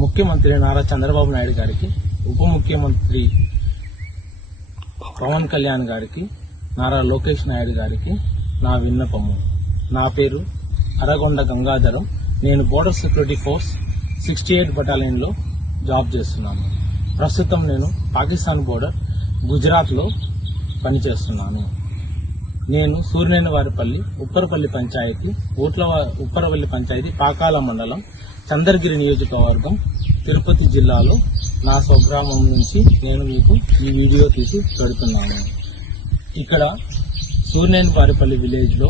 ముఖ్యమంత్రి నారా చంద్రబాబు నాయుడు గారికి, ఉప ముఖ్యమంత్రి పవన్ కళ్యాణ్ గారికి, నారా లోకేష్ నాయుడు గారికి నా విన్నపము. నా పేరు అరగొండ గంగాధరం. నేను బోర్డర్ సెక్యూరిటీ ఫోర్స్ 68 బటాలియన్లో జాబ్ చేస్తున్నాను. ప్రస్తుతం నేను పాకిస్తాన్ బోర్డర్ గుజరాత్లో పనిచేస్తున్నాను. నేను సూర్యనేనివారిపల్లి ఉప్పరపల్లి పంచాయతీ, ఉప్పరపల్లి పంచాయతీ, పాకాల మండలం, చంద్రగిరి నియోజకవర్గం, తిరుపతి జిల్లాలో నా స్వగ్రామం నుంచి నేను మీకు ఈ వీడియో తీసి పెడుతున్నాను. ఇక్కడ సూర్యనేనివారిపల్లి విలేజ్లో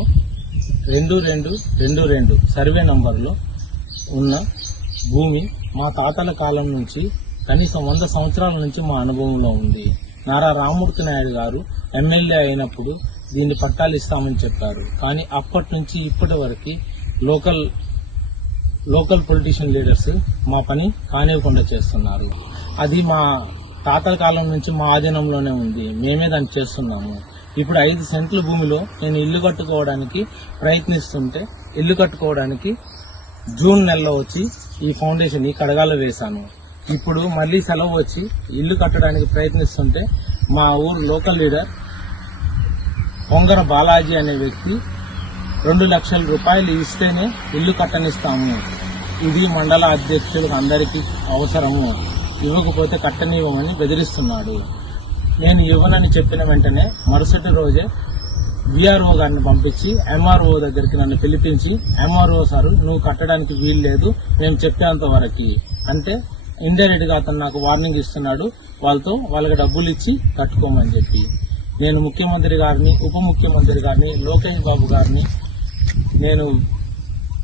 2222 సర్వే నంబర్లో ఉన్న భూమి మా తాతల కాలం నుంచి కనీసం 100 సంవత్సరాల నుంచి మా అనుభవంలో ఉంది. నారా రామ్మూర్తి నాయుడు గారు ఎమ్మెల్యే అయినప్పుడు దీన్ని పట్టాలు ఇస్తామని చెప్పారు. కానీ అప్పటి నుంచి ఇప్పటి వరకు లోకల్ పొలిటీషియన్ లీడర్స్ మా పని కానివ్వకుండా చేస్తున్నారు. అది మా తాతల కాలం నుంచి మా ఆధీనంలోనే ఉంది. మేమే దాన్ని చేస్తున్నాము. ఇప్పుడు 5 సెంట్ల భూమిలో నేను ఇల్లు కట్టుకోవడానికి ప్రయత్నిస్తుంటే, ఇల్లు కట్టుకోవడానికి జూన్ నెలలో వచ్చి ఈ ఫౌండేషన్ ఈ కడగాలో వేశాను. ఇప్పుడు మళ్లీ సెలవు వచ్చి ఇల్లు కట్టడానికి ప్రయత్నిస్తుంటే మా ఊరు లోకల్ లీడర్ పొంగర బాలాజీ అనే వ్యక్తి 2 లక్షల రూపాయలు ఇస్తేనే ఇల్లు కట్టనిస్తాము, ఇది మండల అధ్యక్షులకు అందరికీ అవసరము, ఇవ్వకపోతే కట్టనివ్వమని బెదిరిస్తున్నాడు. నేను ఇవ్వనని చెప్పిన వెంటనే మరుసటి రోజే విఆర్ఓ గారిని పంపించి ఎంఆర్ఓ దగ్గరికి నన్ను పిలిపించి, ఎంఆర్ఓ సారు నువ్వు కట్టడానికి వీలు లేదు, మేము చెప్పేంత వరకు అంటే ఇండైరెక్ట్ గా అతను నాకు వార్నింగ్ ఇస్తున్నాడు. వాళ్ళకి డబ్బులు ఇచ్చి కట్టుకోమని చెప్పి. నేను ముఖ్యమంత్రి గారిని, ఉప ముఖ్యమంత్రి గారిని, లోకేష్ బాబు గారిని నేను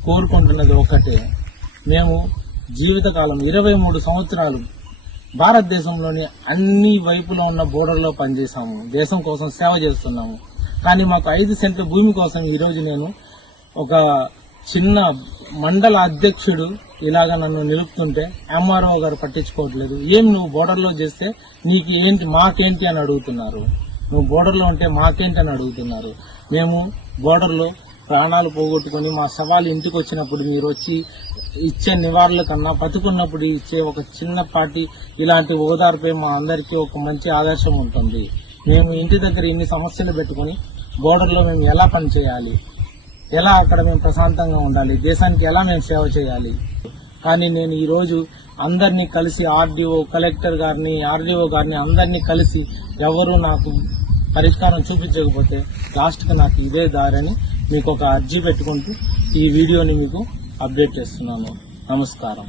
కోరుకుంటున్నది ఒకటే, మేము జీవితకాలం 23 సంవత్సరాలు భారతదేశంలోని అన్ని వైపులో ఉన్న బోర్డర్లో పనిచేశాము, దేశం కోసం సేవ చేస్తున్నాము. కానీ మాకు 5 సెంట్ల భూమి కోసం ఈరోజు నేను ఒక చిన్న మండల అధ్యక్షుడు ఇలాగా నన్ను నిలుపుతుంటే ఎంఆర్ఓ గారు పట్టించుకోవట్లేదు. ఏం నువ్వు బోర్డర్లో చేస్తే నీకు ఏంటి, మాకేంటి అని అడుగుతున్నారు. నువ్వు బోర్డర్లో ఉంటే మాకేంటి అని అడుగుతున్నారు. మేము బోర్డర్లో ప్రాణాలు పోగొట్టుకుని మా శవాలు ఇంటికి వచ్చినప్పుడు మీరు వచ్చి ఇచ్చే నివారణల కన్నా బతుకున్నప్పుడు ఇచ్చే ఒక చిన్నపాటి ఇలాంటి ఓదార్పే మా అందరికీ ఒక మంచి ఆదర్శం ఉంటుంది. మేము ఇంటి దగ్గర ఇన్ని సమస్యలు పెట్టుకుని బోర్డర్లో మేము ఎలా పనిచేయాలి, ఎలా అక్కడ మేము ప్రశాంతంగా ఉండాలి, దేశానికి ఎలా మేము సేవ చేయాలి. కానీ నేను ఈరోజు అందరినీ కలిసి ఆర్డీఓ, కలెక్టర్ గారిని, ఆర్డీఓ గారిని అందరినీ కలిసి ఎవరు నాకు పరిష్కారం చూపించకపోతే లాస్ట్కి నాకు ఇదే దారని మీకు ఒక అర్జీ పెట్టుకుంటూ ఈ వీడియోని మీకు అప్డేట్ చేస్తున్నాను. నమస్కారం.